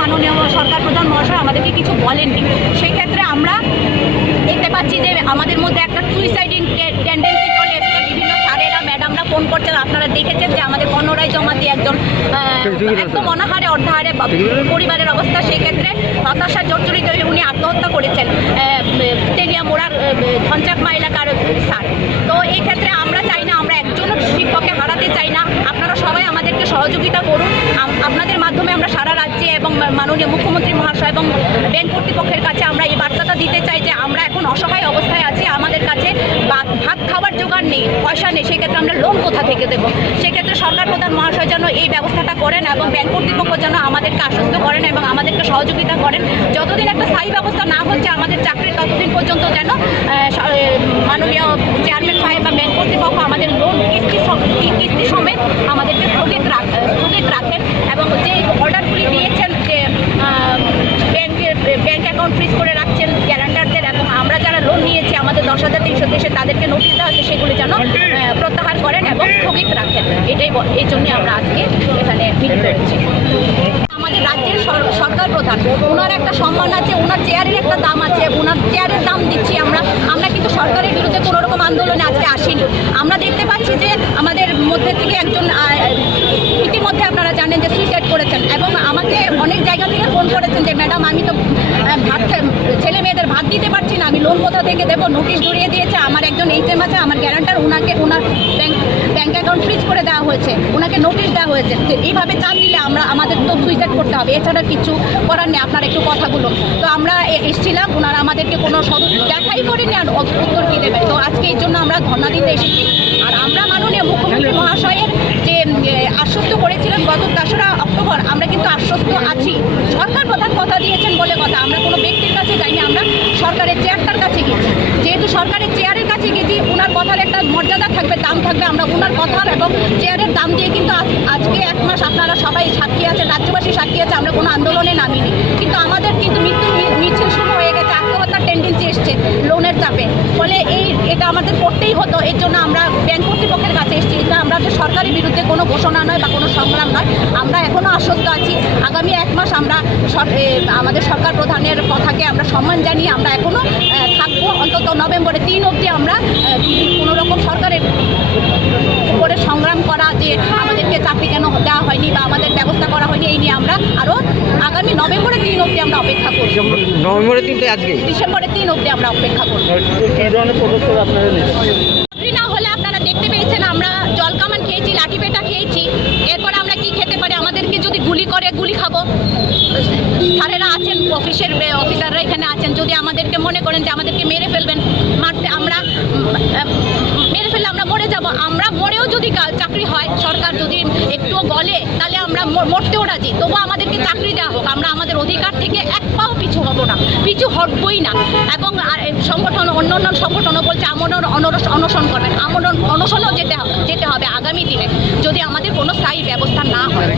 মাননীয় সরকার প্রধান মহাশয় আমাদেরকে কিছু বলেননি। সেই ক্ষেত্রে আমরা দেখতে পাচ্ছি যে আমাদের মধ্যে একটা সুইসাইডিং টেন্ডেন্সি চলে এসেছে। বিভিন্ন স্যারেরা ম্যাডামরা ফোন করছেন, আপনারা দেখেছেন যে আমাদের কর্ণরায় জমাতি একজন একদম অনাহারে অর্ধাহারে পরিবারের অবস্থা। সেই ক্ষেত্রে হতাশা জর্জরিত হয়ে উনি আত্মহত্যা করেছেন, তেলিয়া মোড়ার ধনচাকমা এলাকার স্যার। তো এই ক্ষেত্রে আমরা চাই না, আমরা একজন শিক্ষককে হারাতে চাই না। আপনারা সবাই আমাদেরকে সহযোগিতা করুন। আপনাদের মাধ্যমে আমরা সারা রাজ্যে এবং মাননীয় মুখ্যমন্ত্রী মহাশয় এবং ব্যাংক কর্তৃপক্ষের কাছে আমরা এই বার্তাটা দিতে চাই যে আমরা এখন অসহায় অবস্থায় আছি, আমাদের কাছে ভাত খাবার জোগাড় নেই, পয়সা নেই। সেক্ষেত্রে আমরা লোন কোথা থেকে দেবো? সেক্ষেত্রে সরকার প্রধান মহাশয় যেন এই ব্যবস্থাটা করেন এবং ব্যাংক কর্তৃপক্ষ যেন আমাদেরকে আশ্বস্ত করেন এবং আমাদেরকে সহযোগিতা করেন। যতদিন একটা স্থায়ী ব্যবস্থা না হচ্ছে আমাদের চাকরির, ততদিন পর্যন্ত যেন মাননীয় চেয়ারম্যান সাহেব বা ব্যাংক কর্তৃপক্ষ আমাদের লোন কিস্তি সমেত আমাদেরকে স্থগিত রাখেন এবং যে অর্ডারগুলি দিয়েছেন যে ব্যাংক অ্যাকাউন্ট ফ্রিজ করে রাখছেন গ্যারান্টারদের এবং আমরা যারা লোন নিয়েছি আমাদের 10,300 তাদেরকে নোটিশ দেওয়া হচ্ছে, সেগুলি যেন প্রত্যাহার করেন এবং স্থগিত রাখেন। এই জন্যই আমরা আজকে এখানে মিলিত হয়েছি। আমাদের রাজ্যের সরকার প্রধান, ওনার একটা সম্মান আছে, ওনার চেয়ারের একটা দাম আছে, ওনার চেয়ারের দাম দিচ্ছি আমরা কিন্তু সরকারের বিরুদ্ধে কোনো রকম আন্দোলনে আজকে আসিনি। আমরা দেখতে পাচ্ছি যে আমাদের মধ্যে থেকে একজন ইতিমধ্যে আপনারা জানেন যে সুইসাইড করেছেন এবং আমাকে অনেক জায়গা থেকে ফোন করেছেন যে ম্যাডাম আমি তো ছেলে মেয়েদের ভাত দিতে পারছি না, আমি লোন কোথা থেকে দেবো? নোটিশ ধরিয়ে দিয়েছে। আমার একজন HM আছে, আমার গ্যারান্টার, ওনার ব্যাংক অ্যাকাউন্ট ফ্রিজ করে দেওয়া হয়েছে, ওনাকে নোটিশ দেওয়া হয়েছে। এইভাবে চাপ দিলে আমাদের তো সুইসাইড করতে হবে, এছাড়া কিছু করার নেই। আপনার একটু কথাগুলো তো আমরা এসেছিলাম, ওনারা আমাদেরকে কোনো দেখাই করেনি আর উত্তর কী দেবে। তো আজকে এই জন্য আমরা ধর্ণা দিতে এসেছি। আর আমরা মাননীয় মুখ্যমন্ত্রী মহাশয়ের যে আশ্বস্ত করেছিলেন গত 3রা অক্টোবর, আমরা কিন্তু আশ্বস্ত আছি। সরকার প্রধান কথা দিয়েছেন বলে কথা, আমরা কোনো ব্যক্তির কাছে যাইনি, আমরা সরকারের চেয়ারটার কাছে গেছি। যেহেতু সরকারের চেয়ারের কাছে গেছি, ওনার কথার একটা মর্যাদা থাকবে, দাম থাকবে। আমরা ওনার কথার এবং চেয়ারের দাম দিয়ে কিন্তু আজকে 1 মাস আপনারা সবাই সাক্ষী আছেন, রাজ্যবাসী সাক্ষী আছে, আমরা কোনো আন্দোলনে নামিনি। কিন্তু আমাদের কিন্তু মিছিল শুরু হয়ে গেছে, আত্মহত্যার টেন্ডেন্সি এসছে লোনের চাপে। ফলে এটা আমাদের করতেই হতো। এর জন্য আমরা ব্যাংক কর্তৃপক্ষের কাছে এসেছি। এটা আমাদের সরকারের বিরুদ্ধে কোনো ঘোষণা নয় বা কোনো সংগ্রাম নয়। আমরা এখনও আশ্বস্ত আছি। আগামী 1 মাস আমরা আমাদের সরকার প্রধানের কথাকে আমরা সম্মান জানিয়ে আমরা এখনও থাকবো। অন্তত নভেম্বরের 3 অবধি আমরা কোনো রকম সরকারের উপরে সংগ্রাম করা যে আমাদেরকে চাকরি কেন দেওয়া হয়নি বা আমাদের ব্যবস্থা করা হয়নি, এই নিয়ে আমরা আরও আগামী নভেম্বরের 3 অবধি আমরা অপেক্ষা করব। নভেম্বরের 3 আজকে ডিসেম্বরের 3 অবধি আমরা অপেক্ষা করব। চাকরি না হলে আপনারা দেখতে পেয়েছেন আমরা জলকামান খেয়েছি, লাঠিপেটা খেয়েছি। এরপর আমরা কি খেতে পারি? আমাদেরকে যদি গুলি করে, গুলি খাবো। স্যারেরা আছেন, অফিসাররা এখানে আছেন, যদি আমাদেরকে মনে করেন যে আমাদেরকে মেরে ফেলবেন, মেরে ফেললে আমরা মরে যাব। আমরা মরেও যদি চাকরি হয়, সরকার যদি একটুও গলে, তাহলে আমরা মরতেও রাজি, তবু আমাদেরকে চাকরি দেওয়া হোক। আমরা আমাদের অধিকার থেকে এক পাও পিছু হব না, পিছু হটবই না। এবং সংগঠন, অন্য সংগঠনও বলছে অনশন করবেন, অনশনও যেতে হবে আগামী দিনে, যদি আমাদের কোনো স্থায়ী ব্যবস্থা না হয়।